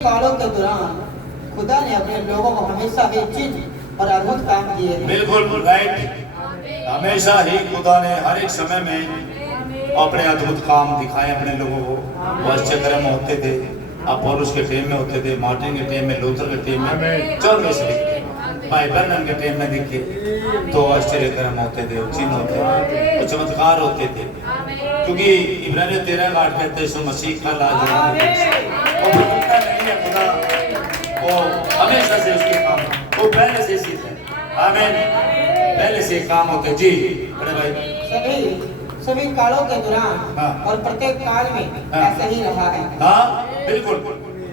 कालों के दौरान खुदा ने अपने लोगों को हमेशा ही चिन्ह और अद्भुत काम किए हैं। बिल्कुल राइट। हमेशा ही खुदा ने हर एक समय में अपने अद्भुत काम दिखाए अपने लोगों को। वो आश्चर्य में होते थे, अपोलोस के टाइम में होते थे, मार्टिन के टाइम में, लूथर के टाइम में, चौर में से दिखे, भाई बर्नम के टाइम में दिखे तो आश्चर्य कर्म होते थे, चिन्ह होते थे, चमत्कार होते थे। क्योंकि इब्रानियों 13:8 कहते हैं सो मसीह का लाज वो हमेशा से उसके काम, वो पहले से सीख है। आमीन। पहले से काम होते जी बड़े भाई सभी कालों के दौरान हाँ। और प्रत्येक काल में हाँ। ऐसा ही रहा है। हाँ बिल्कुल,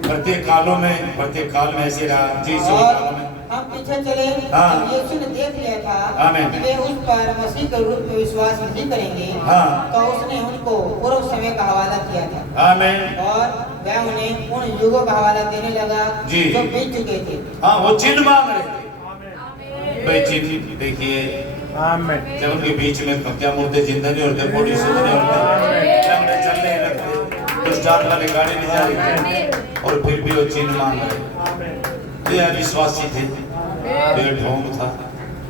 प्रत्येक काल में ऐसे रहा जी। सभी और कालों में हम पीछे चले हाँ। जब यीशु ने देख लिया था आमीन। कि वे उस पर मसीह के रूप में विश्वास नहीं करेंगे हाँ। तो उसने उनको पूर्व समय का हवाला किया था। आमीन। और वह उन्हें उन युगों का हवाला देने लगा जी। जो बीत चुके थे। हाँ वो चिन्ह मांग रहे थे भाई। चिन्ह देखिए, जब उनके बीच में क्या मुर्दे जिंदा नहीं होते, बॉडी सुध नहीं होते, चलने चलने लगते, कुछ डाल वाले गाड़ी नहीं जा रही थी और फिर भी वो चिन्ह मांग रहे। ये अविश्वासी थे, ये ढोंग था,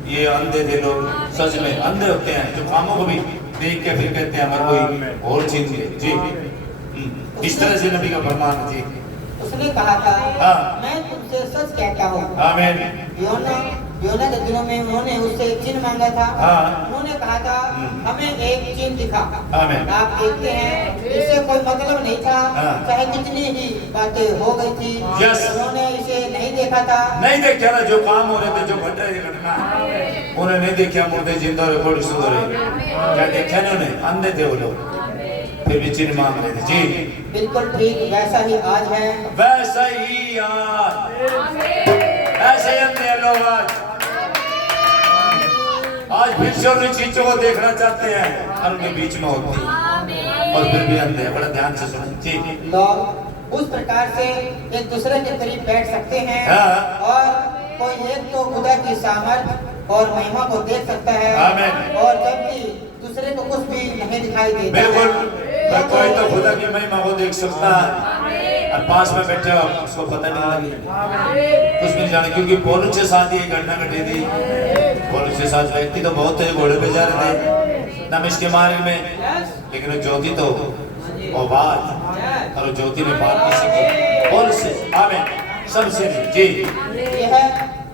ये अंधे थे लोग। सच में अंधे होते हैं जो कामों को भी देख के फिर कहते हैं हमारे कोई और चिन्ह दे जी। इस तरह से नबी का फरमान जी। उसने कहा था हाँ। मैं तुमसे सच कहता हूँ। आमीन। योना के दिनों में उन्होंने उससे एक चिन्ह मांगा था। हाँ। उन्होंने कहा था हमें एक चिन्ह दिखा। आमीन। आप देखते हैं इससे कोई मतलब नहीं था। हाँ। चाहे कितनी ही बातें हो गई थी, Yes। उन्होंने इसे नहीं देखा था। नहीं देखा ना, जो काम हो रहे थे, जो घट रहे घटना उन्हें नहीं देखा। मुर्दे जिंदा रहे, बॉडी सुध रहे, क्या देखा ना उन्हें? अंधे थे वो लोग, फिर भी चिन्ह मांग रहे थे जी। बिल्कुल ठीक वैसा ही आज है। वैसा ही आज, ऐसे ही अंधे लोग आज फिर से उन चीजों को देखना चाहते हैं और उनके बीच में होती है और फिर भी अंधे। बड़ा ध्यान से सुनो जी। लोग उस प्रकार से एक दूसरे के करीब बैठ सकते हैं। हाँ। और कोई एक तो खुदा की सामर्थ और महिमा को देख सकता है। आमीन। और जबकि दूसरे को कुछ भी नहीं दिखाई देता। बिल्कुल, कोई तो खुदा की महिमा को देख सकता है और पास में बैठे हो उसको पता नहीं लगे, कुछ नहीं जाने। क्योंकि पौलुस के साथ ये घटना घटी थी। पौलुस के साथ व्यक्ति तो बहुत थे, घोड़े पे जा रहे थे दमिश्क के मार्ग में, लेकिन वो ज्योति तो वो बात और ज्योति ने बात किसी की पौलुस से। आमीन। सबसे जी।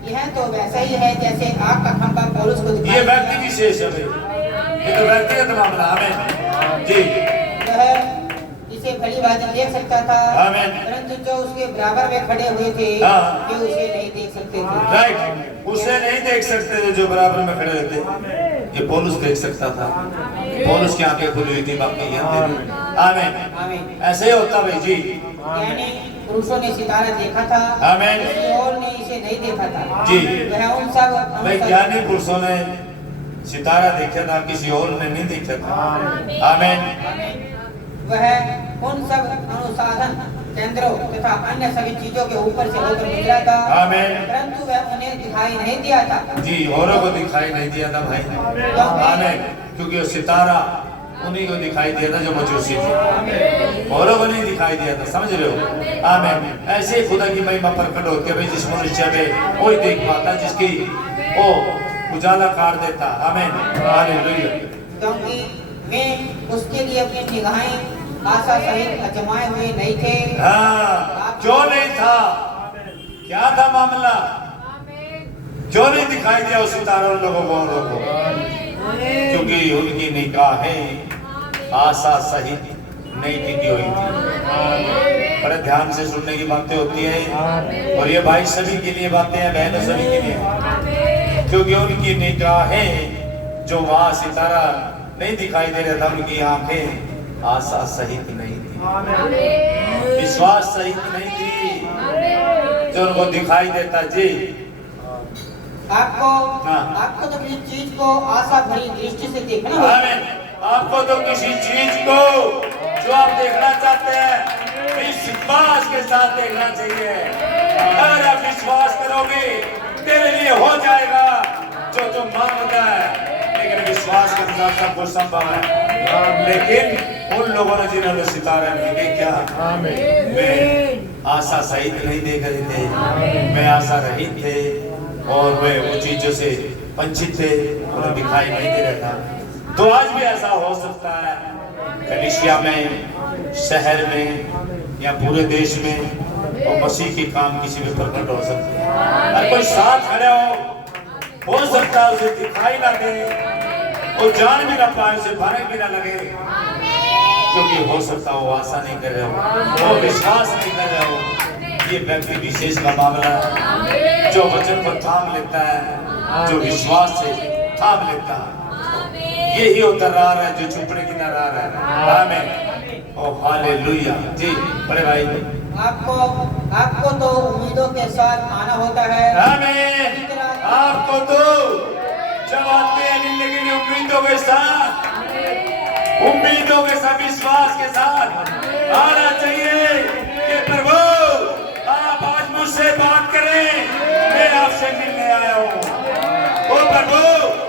यह तो वैसा ही है जैसे आग का खंभा पौलुस को दिखाई ये व्यक्ति विशेष है भाई, ये तो व्यक्तिगत मामला। आमीन जी। वह इसे भली बात देख सकता था, आमीन। परंतु जो उसके बराबर में खड़े हुए थे हाँ। वे उसे नहीं देख सकते थे। राइट, उसे नहीं देख सकते थे जो बराबर में खड़े रहते। ये पौलुस देख सकता था, पौलुस की आंखें खुली हुई थी, बाकी ये अंधे थे। आमीन। आमीन। ऐसे ही होता भाई जी। यानी पुरुषों ने सितारा देखा था, आमीन। किसी और ने इसे नहीं देखा था जी। वह उन सब भाई ज्ञानी पुरुषों ने सितारा देखा था, किसी और ने नहीं देखा था। आमीन। वह उन सब अनुसाधन केंद्रों तथा अन्य सभी चीजों के ऊपर से होकर गुजरा था। आमीन। परंतु वह उन्हें दिखाई नहीं दिया था जी, औरों को दिखाई नहीं दिया था भाई। आमीन। क्योंकि वो सितारा उन्हीं को दिखाई दिया था जो मजूसी थे, औरों को नहीं दिखाई दिया था। समझ रहे हो? आमीन। ऐसे ही खुदा की महिमा प्रकट होती है भाई, जिस मनुष्य में कोई देख पाता, जिसकी वो उजाला कर देता। आमीन। हालेलुया। क्योंकि वे उसके लिए अपनी निगाहें आशा सहित अजमाए हुए नहीं थे। हाँ, क्यों नहीं था? क्या था मामला? क्यों नहीं दिखाई दिया उस सितारों लोगों को, औरों को? क्योंकि उनकी निगाहें आशा सहित नहीं टिकी हुई थी। बड़े ध्यान से सुनने की बातें होती है और ये भाई सभी के लिए बातें हैं, बहनों सभी के लिए। क्योंकि उनकी निगाहें जो वहां सितारा नहीं दिखाई दे रहा था, उनकी आंखें आशा सहित नहीं थी, विश्वास सहित नहीं थी जो उनको दिखाई देता जी। आपको हाँ। आपको तो किसी चीज को आशा भरी दृष्टि से देखना होगा। आपको तो किसी चीज को जो आप देखना चाहते हैं विश्वास के साथ देखना चाहिए। अगर आप विश्वास करोगे तेरे लिए हो जाएगा जो तुम मांगता है, लेकिन विश्वास के साथ सब कुछ संभव है। लेकिन उन लोगों ने जिन्होंने सितारे नहीं देखा, वे आशा सहित नहीं देख रहे थे, वे आशा रहित थे और वे उन चीजों से वंचित थे, उन्हें दिखाई नहीं दे रहा था। तो आज भी ऐसा हो सकता है कलीसिया में, शहर में या पूरे देश में, और मसीह की काम किसी भी प्रकट हो सकते हैं। अगर कोई साथ खड़े हो सकता है उसे दिखाई ना दे, वो जान भी ना पाए, उसे फर्क भी ना लगे, क्योंकि हो सकता हो आशा नहीं कर रहे हो, वो विश्वास नहीं कर रहे हो। ये व्यक्ति विशेष का मामला है, जो वचन को थाम लेता है, जो विश्वास से थाम लेता है, यही उतरार है जो छुपने की नारार है। आमीन। ओ हालेलुया। जी बड़े भाई, आपको तो उम्मीदों के साथ आना होता है। आमीन। आपको तो जब आते हैं जिंदगी में उम्मीदों के साथ, विश्वास के साथ आना चाहिए कि प्रभु आप आज मुझसे बात करें, मैं आपसे मिलने आया हूँ। ओ प्रभु,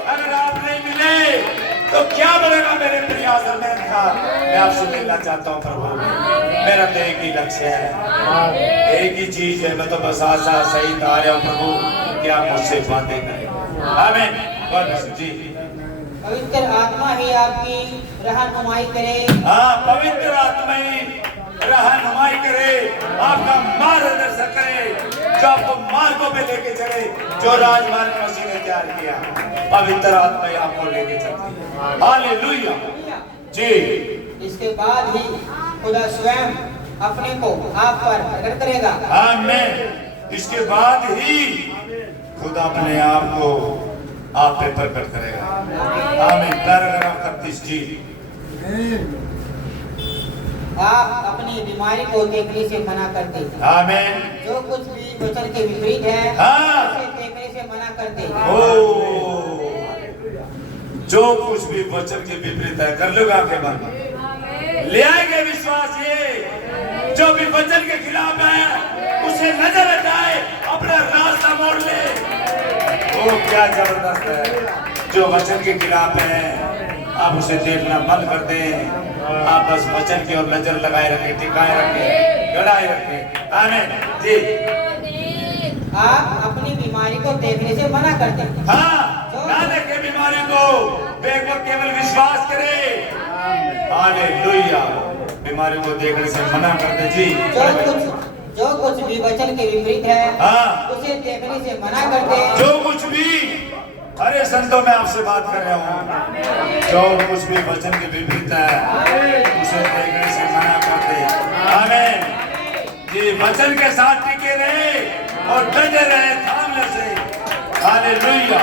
अगर आप नहीं मिले तो क्या बनेगा मेरे प्रयास और मेहनत का? मैं आपसे मिलना चाहता हूँ प्रभु, मेरा तो एक ही लक्ष्य है, एक ही चीज है, मैं तो बस आशा सही आ रहा हूँ प्रभु कि आप मुझसे बातें करें। आमीन। जी पवित्र आत्मा ही आपकी रहनुमाई करे। हाँ, पवित्र आत्मा ही रहनुमाई करे, आपका मार्गदर्शन करे, जो आपको मार्गों पे लेके चले, जो राजमार्ग मसीह ने तैयार किया। पवित्र आत्मा ही आपको लेके चलती है। हालेलुया। जी इसके बाद ही खुदा स्वयं अपने को आप पर प्रकट करेगा। आमीन। इसके बाद ही खुदा अपने आप को आप पे प्रकट करेगा। आमीन। पैराग्राफ 31 जी। आप अपनी बीमारी को देखने से मना करते हैं। आमीन। जो कुछ भी वचन के विपरीत है, हाँ, उसे देखने से मना करते हैं। ओ, जो कुछ भी वचन के विपरीत है, कर लो आपके मन ले आएंगे विश्वास। ये जो भी वचन के खिलाफ है उसे नजर हटाए, अपना रास्ता मोड़ ले। ओ क्या जबरदस्त है। जो वचन के खिलाफ है आप उसे देखना बंद कर दें, आप बस वचन की ओर नजर लगाए रखें, टिकाए रखें, गड़ाए रखें। आमीन। जी आप अपनी बीमारी को देखने से मना करते हैं। हाँ, ना देखे बीमारी को, केवल विश्वास करे। हालेलुया। बीमारी को देखने से मना कर दे। जी जो कुछ भी वचन के विपरीत है, हाँ, उसे देखने से मना करते हैं। जो कुछ भी, अरे संतों में आपसे बात कर रहा हूँ, जो कुछ भी वचन के विपरीत है उसे देखने से मना कर दे। आमीन। जी वचन के साथ टिके रहे और डटे रहे, थामने से। हालेलुया।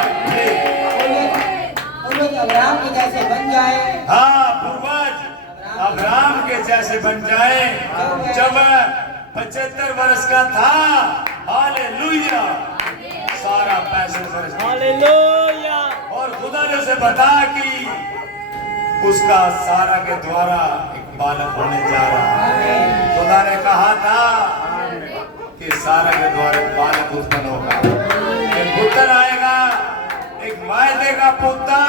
अब्राहम के जैसे बन जाए। हाँ, पूर्वज अब्राहम के जैसे बन जाए। जब 75 वर्ष का था, हालेलुया, सारा 65 वर्ष, हालेलुया, और खुदा ने उसे बताया कि उसका सारा के द्वारा एक बालक होने जा रहा है। खुदा ने कहा था कि सारा के द्वारा एक बालक उत्पन्न होगा, एक पुत्र आएगा, एक वायदे का पुत्र।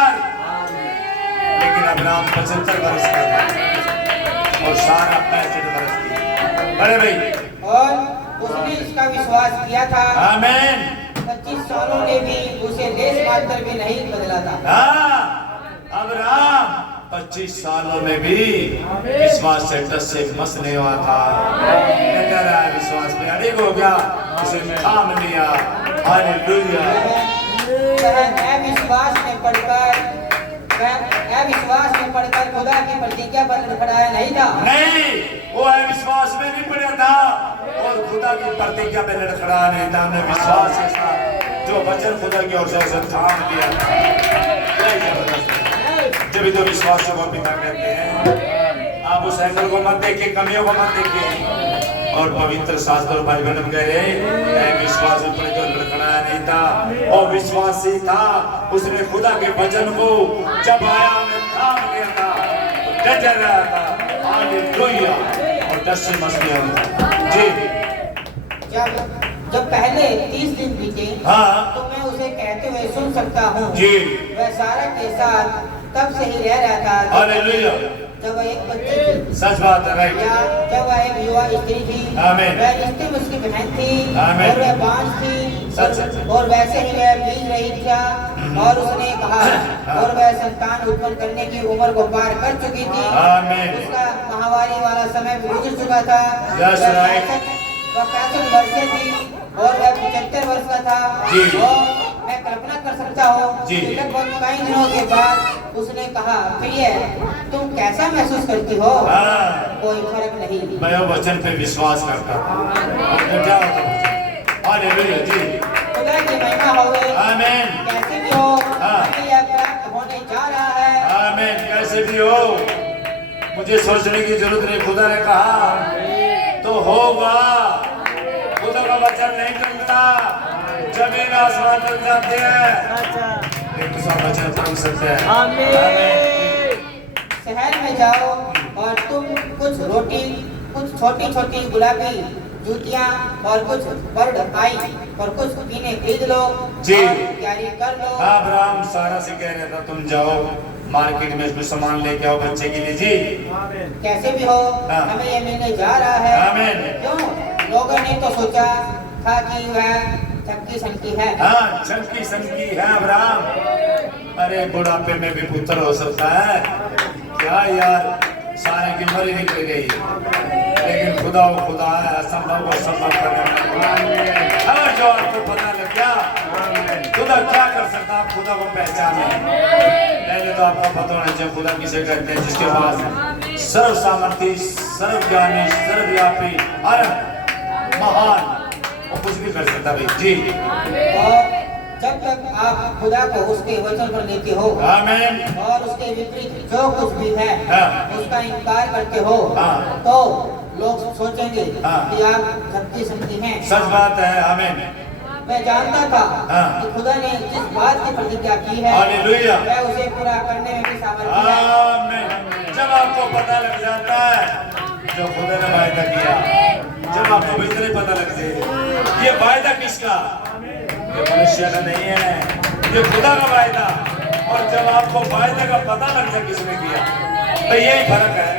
लेकिन अब्राहम 75 वर्ष का था और सारा 65 वर्ष की। बड़े भाई, और उसने इसका विश्वास किया था। आमीन। 25 सालों ने भी उसे लेस मात्र भी नहीं बदला था। हाँ, अब्राहम 25 सालों में भी विश्वास से टस से मस नहीं हुआ था। विश्वास में अड़िग हो गया, उसे थाम लिया। हालेलुया। अविश्वास में पढ़कर खुदा की प्रतिज्ञा पर लड़खड़ाया नहीं था। नहीं, वो अविश्वास में नहीं पड़ा था और खुदा की प्रतिज्ञा पे लड़खड़ाया नहीं था। हमने विश्वास के साथ जो वचन खुदा की ओर से उसे थाम लिया। जब तो विश्वासों को पिता कहते हैं। आप उस एंगल को मत देखिए, कमियों को मत देखिए। और पवित्र शास्त्र और भाई बहन कह रहे विश्वास में पड़े तो लड़खड़ाया नहीं था और विश्वासी था। उसने खुदा के वचन को जब आया थाम लिया था, डट रहा था। हालेलुया। और डर से मस गया जी। जब पहले 30 दिन बीते, हाँ, तो मैं उसे कहते हुए सुन सकता हूँ जी। वह सारा के साथ तब से ही रह रहा था। हालेलुया। जब वह एक बच्ची थी, सच बात है राइट। या जब वह एक युवा स्त्री थी, आमीन। वह रिश्ते में उसकी बहन थी, आमीन। और वह बांझ थी, सच। और वैसे ही वह बीज रही था, और उसने कहा, और वह संतान उत्पन्न करने की उम्र को पार कर चुकी थी, आमीन। उसका महावारी वाला समय भी गुजर चुका था, That's वह right. 65 वर्षीय थी, और वह 75 वर्ष का था, जी। और मैं कल्पना कर सकता हूँ जी। कि लगभग कई दिनों के बाद उसने कहा, प्रिय तुम कैसा महसूस करती हो? हाँ। कोई फर्क नहीं। मैं वो वचन पे विश्वास करता हूँ। और क्या होता है? हालेलुया जी। खुदा की महिमा होवे। आमीन। कैसे भी हो, हाँ। हमें यह प्राप्त होने जा रहा है। आमीन। कैसे भी हो, मुझे सोचने की जरूरत नहीं, खुदा ने कहा तो होगा। खुदा का वचन नहीं टलता, जमीन आसमान टल जाते हैं, लेकिन उसका वचन टल सकता है। आमीन। शहर में जाओ और तुम कुछ रोटी, कुछ छोटी छोटी गुलाबी जूतियाँ और कुछ बर्ड आई और कुछ पीने खरीद लो जी। और तैयारी कर लो। अब्राहम सारा से कह रहा था तुम जाओ मार्केट में इसमें सामान लेके आओ बच्चे के लिए जी। कैसे भी हो, हाँ। हमें ये मिलने जा रहा है। आमीन। क्यों? लोगों ने तो सोचा था कि वह थक्की सनकी है। हाँ, चंकी संकी है अब्राहम। अरे बुढ़ापे में भी पुत्र हो सकता है क्या यार, सारे की उम्र ही निकल गई, लेकिन खुदा वो खुदा है, असंभव को संभव करने वाला। अगर जो आपको पता लग गया खुदा क्या कर सकता, आप खुदा को पहचाने। पहले तो आपको पता होना चाहिए खुदा किसे कहते हैं, जिसके पास सर्व सामर्थ्य, सर्व ज्ञानी, सर्वव्यापी, महान, वो कुछ भी कर सकता भाई जी। और जब तक आप खुदा को उसके वचन पर लेते हो आमीन। और उसके विपरीत जो कुछ भी है हाँ। उसका इनकार करते हो, हाँ। तो लोग सोचेंगे हाँ। कि आप थक्की सनकी हैं। सच बात है। आमीन। मैं जानता था हाँ। कि खुदा ने जिस बात की प्रतिज्ञा की है हालेलुया। वह उसे पूरा करने में भी सामर्थ्य है। आमीन। जब आपको पता लग जाता है जो खुदा ने वायदा किया, जब आपको भीतर ही पता लग जाए ये वायदा किसका, ये मनुष्य का नहीं है, ये खुदा का वायदा। और जब आपको वायदा का पता लग जाए किसने किया, तो यही फर्क है।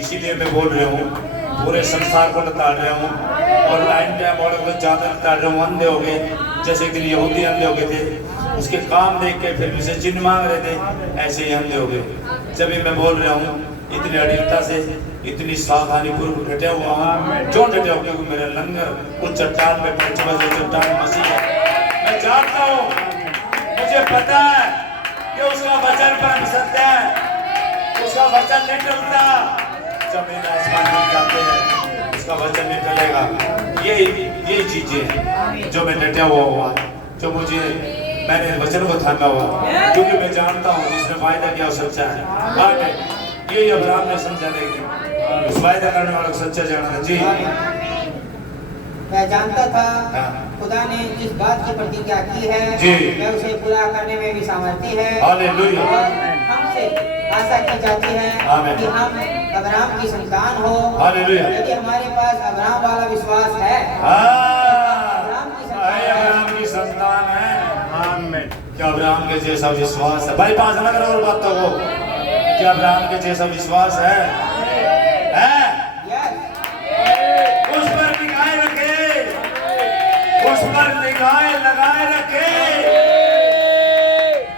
इसीलिए मैं बोल रहा हूँ, पूरे संसार को लताड़ रहा हूँ, और लाइन टाइम और कुछ ज्यादा लताड़ रहा हूँ। अंधे हो गए, जैसे एक दिन यहूदी अंधे हो गए थे, उसके काम देख के फिर उसे चिन्ह मांग रहे थे, ऐसे ही अंधे हो गए। जब भी मैं बोल रहा हूँ इतनी अड़िलता से, इतनी सावधानी पूर्वक डटा हुआ हूँ। क्यों डटा हूँ? क्योंकि मेरा लंगर उस चट्टान में पड़ चुका, जो चट्टान मसीह है। मैं जानता हूँ, मुझे पता है कि उसका वचन परम सत्य है, उसका वचन नहीं टलता। जमीन आसमान मिल जाते हैं, उसका वचन नहीं टलेगा। यही चीजें हैं जो मैं डटा हुआ, जो मुझे, मैंने वचन को थामा हुआ, क्योंकि मैं जानता हूँ जिसने वायदा किया सच्चा है। आमीन। यही अब्राहम ने समझा देगी, उस वायदा करने वाला सच्चा जाना था जी। मैं जानता था हाँ। खुदा ने जिस बात की प्रतिज्ञा की है जी। वह उसे पूरा करने में भी सामर्थ्य है। हालेलुया। और हमसे आशा की जाती है आमीन। कि हम अब्राहम की संतान हो। हालेलुया। यदि हमारे पास अब्राहम वाला विश्वास है, अब्राहम की संतान है। आमीन। क्या अब्राहम के जैसा विश्वास है भाई? 5 नगर और बात तो हो, क्या अब्राहम के जैसा विश्वास है? यस, उस पर निगाहें रखे, उस पर निगाहें लगाए रखे,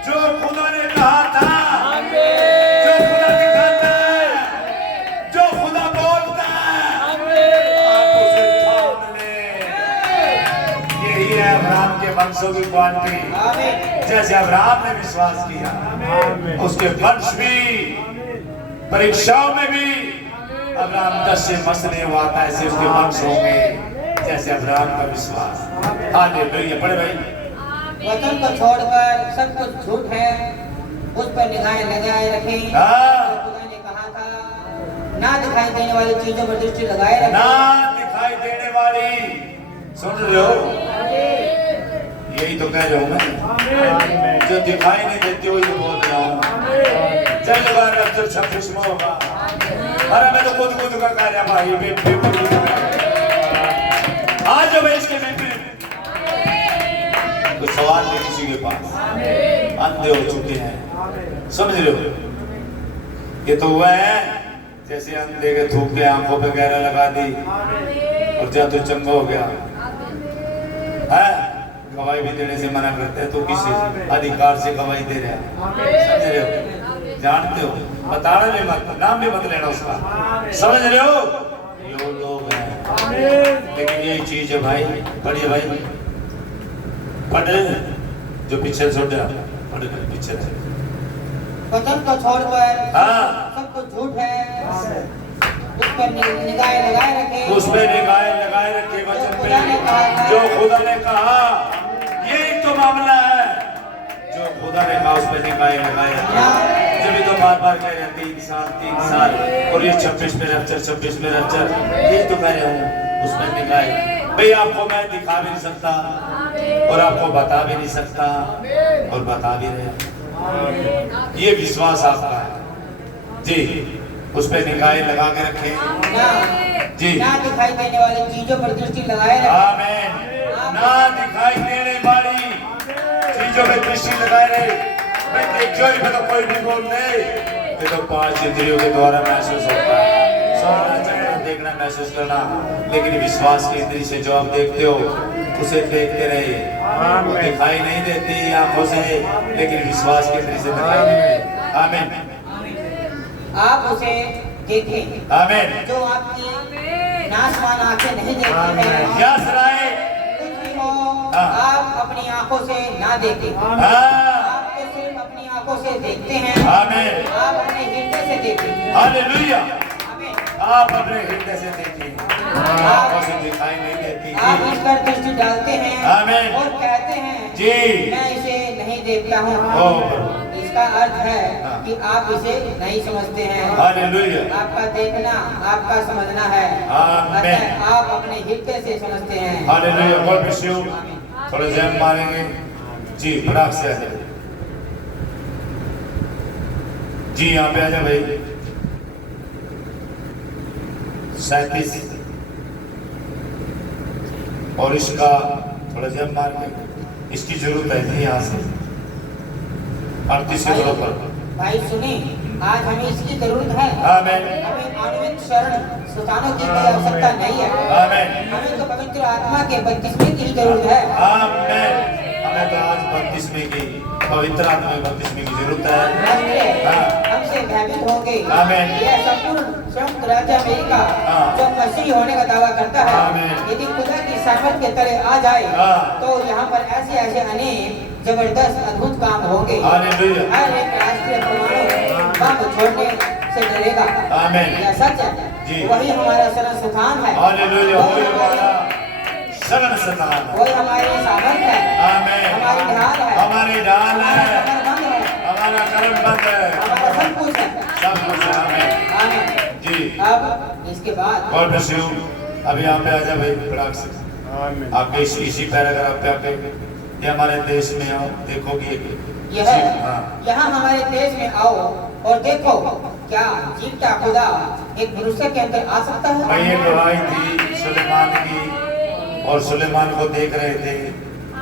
जो खुदा ने कहा था, जो खुदा दिखाता है, जो खुदा बोलता है, आप उसे थाम ले। यही है अब्राहम के वंशों की क्वालिटी। आमीन। जैसे अब्राहम ने विश्वास किया, उसके वंश भी, परीक्षाओं में भी अब्राहम 10 से मस नहीं हुआ था, ऐसे उसके वंश होंगे जैसे अब्राहम का विश्वास। हालेलुया। पढ़े भाई। वचन को छोड़कर सब कुछ झूठ है, उस पर निगाहें लगाए रखें। हाँ। खुदा ने कहा था ना दिखाई देने वाली चीजों पर दृष्टि लगाए रखें। ना दिखाई देने वाली, सुन रहे हो? यही तो कह रहा हूँ मैं, जो दिखाई नहीं देती वही तो बोल रहा हूँ। चल बार अब्दुल 26 में होगा। अरे मैं तो खुद का कह रहा भाई, आज जो इसके विपरीत कोई सवाल नहीं किसी के पास, अंधे हो चुके हैं, समझ रहे हो? ये तो हुआ है जैसे अंधे के थूक के आंखों पे गहरा लगा दी और जा तो चंगा हो गया है। गवाही भी देने से मना करते हैं, तो किस अधिकार से गवाही दे रहे हैं? समझ रहे हो? जानते हो? बताना भी मत, नाम भी मत लेना उसका, समझ रहे हो? ये लोग हैं, लेकिन यही चीज है भाई। पढ़िए भाई, पढ़ जो पीछे छोड़ जा, पढ़ पीछे से वचन को छोड़कर हाँ सब कुछ झूठ है, उस पर निगाहें लगाए रखे, उस पे निगाहें लगाए रखे वचन पे जो खुदा ने कहा। ये एक तो मामला है जो खुदा ने कहा, उस पे निगाहें लगाए रखे। जब तो बार बार कह रहे हैं 3 साल और ये 26 में रफ्चर, 26 में रफ्चर, ये तो कह रहे हूँ उस पे निगाहें। भाई आपको मैं दिखा भी नहीं सकता और आपको बता भी नहीं सकता और बता भी रहे, ये विश्वास आपका है जी। उस पे निगाहें लगा के रखें जी। ना दिखाई देने वाली चीजों पर दृष्टि लगाए रखें। आमीन। ना दिखाई देने वाली चीजों पे दृष्टि लगाए रहे। मैं देखो ही तो कोई भी बोल दे, ये तो 5 इंद्रियों के द्वारा महसूस होता है, सुनना, चखना, देखना, महसूस करना। लेकिन विश्वास की इंद्री से जो आप देखते हो उसे देखते रहिए। वो दिखाई नहीं देती आंखों से, लेकिन विश्वास की इंद्री से दिखाई देती। आमीन। आप उसे देखें आमीन। जो आपकी नाशवान आंखें नहीं देखती हैं। Yes right. कुछ भी हो, हाँ। आप अपनी आंखों से ना देखें। हाँ आप तो सिर्फ अपनी आंखों से देखते हैं। आमीन। आप अपने हृदय से देखें। हालेलुया। आमीन। आप अपने हृदय से देखिए, आंखों से दिखाई नहीं देती आप इस पर दृष्टि डालते हैं आमीन। और कहते हैं जी। मैं इसे नहीं देखता हूँ। ओ प्रभु। इसका अर्थ है हाँ। कि आप इसे नहीं समझते हैं। हालेलुया। आपका देखना आपका समझना है। आमीन। अतः आप अपने हृदय से समझते हैं। हालेलुया। God bless you. थोड़े जैम मारेंगे जी, फटाक से आ जाए जी, यहाँ पे आ जाए भाई। 37 और इसका थोड़ा जैम मार के इसकी जरूरत है जी। यहाँ से 38 के बड़ों पर भाई सुने, आज हमें इसकी जरूरत है। आमीन। हमें आणविक शरण स्थानों की कोई आवश्यकता नहीं है। आमीन। हमें तो पवित्र आत्मा के बपतिस्मे की जरूरत है। आमीन। हमें तो आज बपतिस्मे की, पवित्र आत्मा के बपतिस्मे की जरूरत है। हाँ। हमसे भयभीत होंगे। आमीन। यह संपूर्ण संयुक्त राज्य अमेरिका हाँ। जो मसीह होने का दावा करता है, आमीन। यदि खुदा की सामर्थ के तले आ जाए हाँ। तो यहाँ पर ऐसे ऐसे अनेक जबरदस्त अद्भुत काम होंगे। हालेलुया। हर एक राष्ट्रीय परमाणु बम छोड़ने से डरेगा। आमीन। यह सच है जी। वही हमारा शरण स्थान है। हालेलुया। वही हमारा शरण स्थान है। वही हमारी सामर्थ है। आमीन। हमारी ढाल है। हमारी ढाल है, कमरबंद है। हमारा करमबंद है, हमारा सब कुछ है। सब कुछ है। आमीन आमीन। जी। अब इसके बाद गॉड ब्लेस यू। अब यहाँ पे आ जाए भाई फटाक से। आपके इसी पैराग्राफ पे आके ये हमारे देश में आओ, देखोगे यह हाँ। यहाँ हमारे देश में आओ और देखो क्या जीवता खुदा एक मनुष्य के अंदर आ सकता है। भाई ये गवाही थी सुलेमान की, और सुलेमान को देख रहे थे,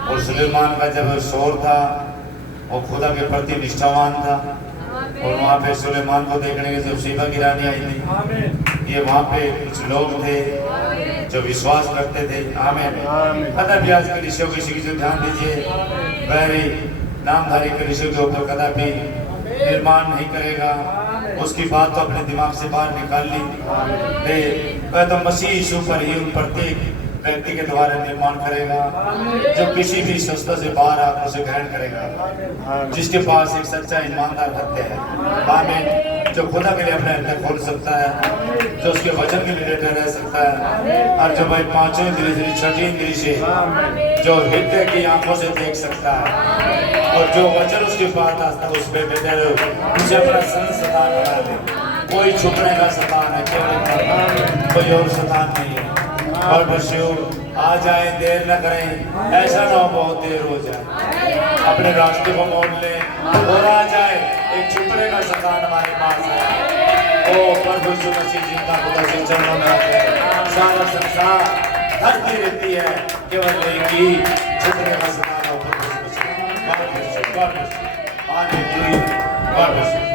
और सुलेमान का जब शोर था वो खुदा के प्रति निष्ठावान था, और वहाँ पे सुलेमान को देखने के जब शीबा की रानी आई थी, ये वहाँ पे कुछ लोग थे जो विश्वास करते थे। आमीन। कदापि आज कलीसिया को इसी की जो ध्यान दीजिए, वैरी नामधारी कलीसिया के ऊपर कदापि निर्माण नहीं करेगा। उसकी बात तो अपने दिमाग से बाहर निकाल ली, वह तो मसीह यीशु पर ही उन प्रत्येक व्यक्ति के द्वारा निर्माण करेगा जो किसी भी संस्था से बाहर आकर उसे ग्रहण करेगा, जिसके पास एक सच्चा ईमानदार भक्त है। आमीन। जो खुदा के लिए अपने हृदय खोल सकता है, जो उसके वचन के लिए डटा रह सकता है, और जो भाई 5वीं इंद्री से 6वीं इंद्री से जो हृदय की आंखों से देख सकता है, और जो वचन उसके पास आता है उस पे डटे रहो, उसे अपना संस्थान बना दे। कोई छुपने का स्थान है केवल, कोई और स्थान नहीं है। और बच्चों आ जाए, देर न करें, ऐसा ना हो बहुत देर हो जाए। अपने रास्ते को मोड़ ले और आ जाए, एक छुपने का स्थान हमारे पास है। ओ प्रभु यीशु मसीह जिंदा खुदा के चरणों में आते हैं। सारा संसार धरती रहती है, केवल एक ही छुपने का स्थान हो। God bless you. God bless you. Hallelujah. God bless you.